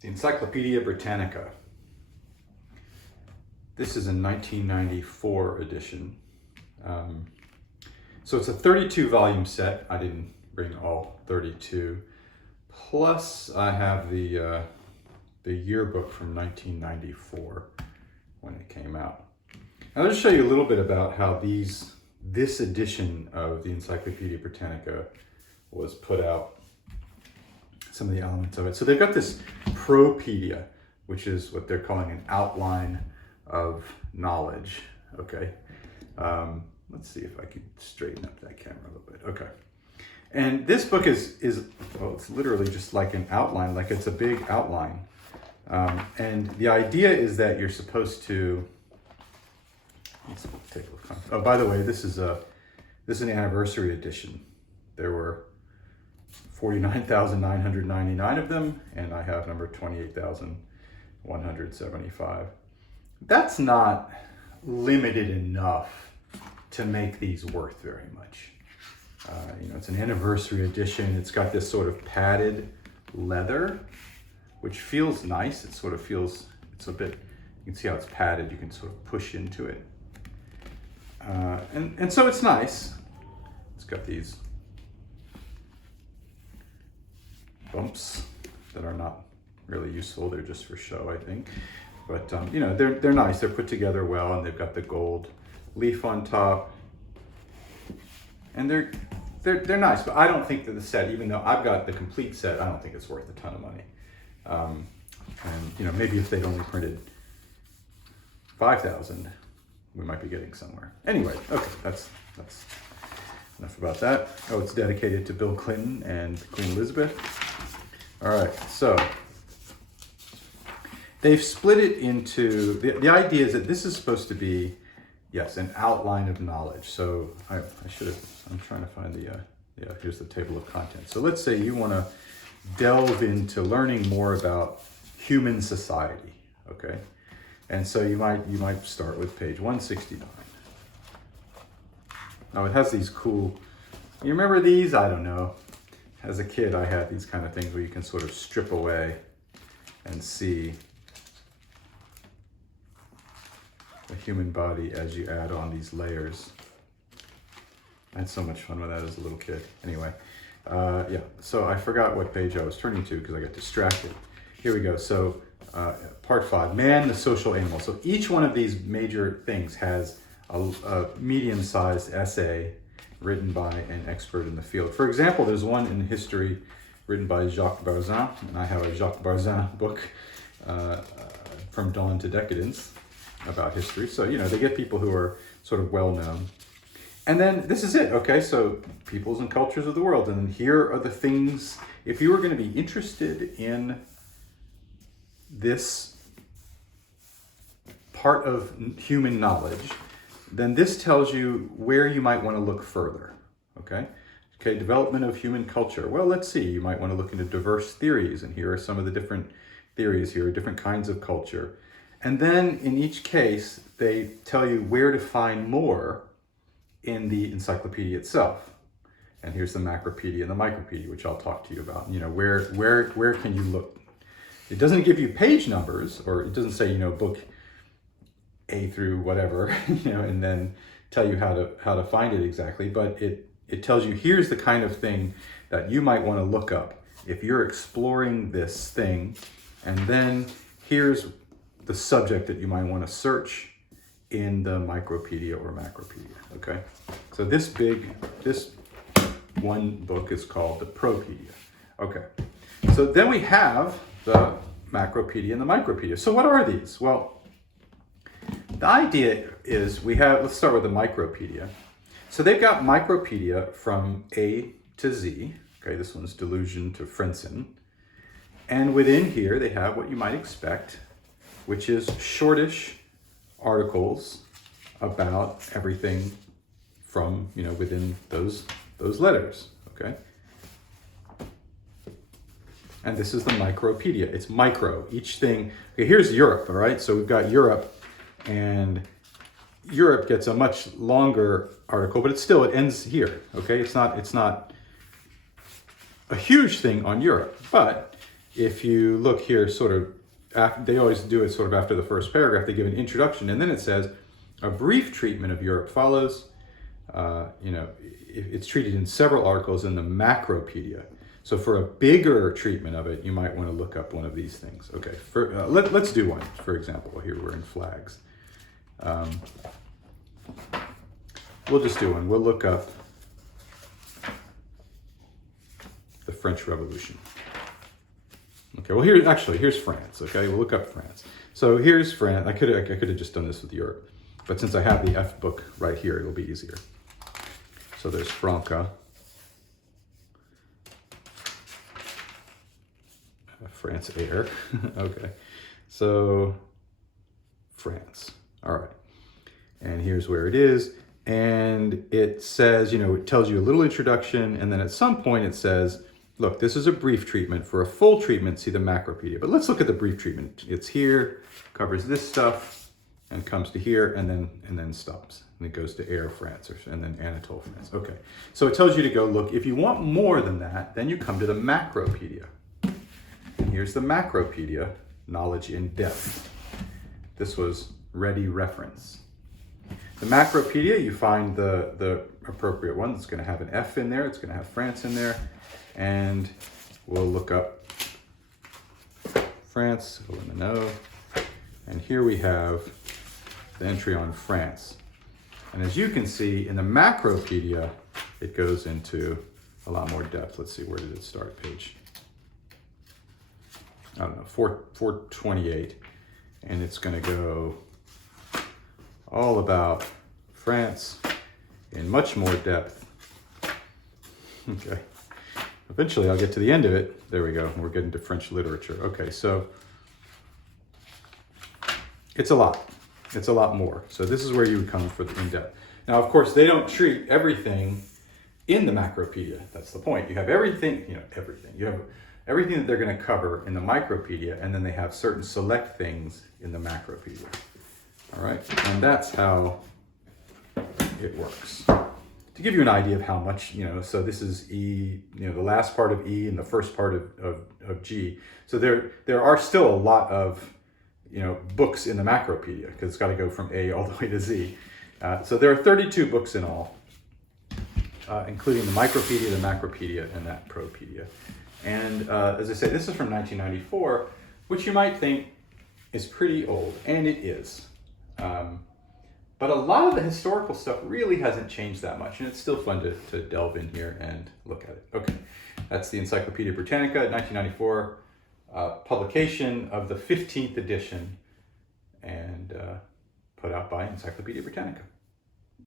the Encyclopaedia Britannica. This is a 1994 edition. So it's a 32 volume set. I didn't bring all 32. Plus I have the yearbook from 1994 when it came out. Now, I'll just show you a little bit about how this edition of the Encyclopaedia Britannica was put out, some of the elements of it. So they've got this Propoedia, which is what they're calling an outline of knowledge. Okay, let's see if I can straighten up that camera a little bit. Okay, and this book is well, it's literally just like an outline, like it's a big outline. And the idea is that you're supposed to, let's take a look. Oh, by the way, this is an anniversary edition. There were 49,999 of them, and I have number 28,175. That's not limited enough to make these worth very much. It's an anniversary edition. It's got this sort of padded leather, which feels nice. It sort of feels, it's a bit, you can see how it's padded. You can sort of push into it. And so it's nice. It's got these bumps that are not really useful. They're just for show, I think. But they're nice. They're put together well, and they've got the gold leaf on top. And they're nice. But I don't think that the set, even though I've got the complete set, I don't think it's worth a ton of money. And maybe if they'd only printed 5,000, we might be getting somewhere. Anyway, okay, that's enough about that. Oh, it's dedicated to Bill Clinton and Queen Elizabeth. All right, so they've split it into, the idea is that this is supposed to be, yes, an outline of knowledge. So I should have, I'm trying to find here's the table of contents. So let's say you want to delve into learning more about human society, okay? And so you might start with page 169. Now it has these cool, you remember these? I don't know. As a kid, I had these kind of things where you can sort of strip away and see the human body as you add on these layers. I had so much fun with that as a little kid. Anyway, yeah, so I forgot what page I was turning to because I got distracted. Here we go. So part 5, man, the social animal. So each one of these major things has a medium-sized essay written by an expert in the field. For example, there's one in history written by Jacques Barzin, and I have a Jacques Barzin book, From Dawn to Decadence, about history. So, they get people who are sort of well-known. And then this is it, okay? So peoples and cultures of the world. And here are the things, if you were going to be interested in this part of human knowledge, then this tells you where you might want to look further, okay? Okay, development of human culture. Well, let's see, you might want to look into diverse theories, and here are some of the different theories here, different kinds of culture. And then in each case, they tell you where to find more in the encyclopedia itself. And here's the macropedia and the micropedia, which I'll talk to you about. Where can you look? It doesn't give you page numbers, or it doesn't say, book A through whatever, and then tell you how to find it exactly. But it tells you here's the kind of thing that you might want to look up if you're exploring this thing, and then here's the subject that you might want to search in the micropedia or macropedia. Okay, so this one book is called the Propoedia. Okay, so then we have the macropedia and the micropedia. So what are these? Well, the idea is let's start with the micropedia. So they've got micropedia from A to Z. Okay, this one's Delusion to Frentzen. And within here, they have what you might expect, which is shortish articles about everything from, within those letters, okay? And this is the micropedia. It's micro, each thing. Okay, here's Europe, all right? So we've got Europe, and Europe gets a much longer article, but it ends here, okay? It's not a huge thing on Europe, but if you look here, sort of, they always do it sort of after the first paragraph, they give an introduction, and then it says, a brief treatment of Europe follows. It's treated in several articles in the Macropedia. So for a bigger treatment of it, you might want to look up one of these things. Okay, let's do one. For example, here we're in flags. We'll just do one. We'll look up the French Revolution. Okay, well here's France. Okay, we'll look up France. So here's France. I could have just done this with Europe, but since I have the F book right here, it'll be easier. So there's Franca, France Air. Okay, so France. All right, and here's where it is. And it says, it tells you a little introduction, and then at some point it says, look, this is a brief treatment. For a full treatment, see the Macropedia. But let's look at the brief treatment. It's here, covers this stuff, and comes to here, and then stops. And it goes to Air France, and then Anatole France. Okay, so it tells you to go look. If you want more than that, then you come to the Macropedia. And here's the Macropedia, Knowledge in Depth. This was ready reference. The Macropedia, you find the appropriate one. It's going to have an F in there. It's going to have France in there. And we'll look up France, we'll let them know. And here we have the entry on France. And as you can see, in the Macropedia, it goes into a lot more depth. Let's see, where did it start? Page, I don't know, 428. And it's going to go all about France in much more depth. Okay. Eventually I'll get to the end of it. There we go. We're getting to French literature. Okay, so it's a lot. It's a lot more. So this is where you would come for the in-depth. Now, of course, they don't treat everything in the Macropedia. That's the point. You have everything, everything. You have everything that they're going to cover in the Micropedia, and then they have certain select things in the Macropedia. All right, and that's how it works. To give you an idea of how much, so this is E, the last part of E and the first part of G. So there are still a lot of, books in the Macropedia, because it's got to go from A all the way to Z. So there are 32 books in all, including the Micropedia, the Macropedia, and that Propedia. And as I say, this is from 1994, which you might think is pretty old, and it is. But a lot of the historical stuff really hasn't changed that much, and it's still fun to delve in here and look at it. Okay, that's the Encyclopaedia Britannica, 1994, publication of the 15th edition, and put out by Encyclopaedia Britannica.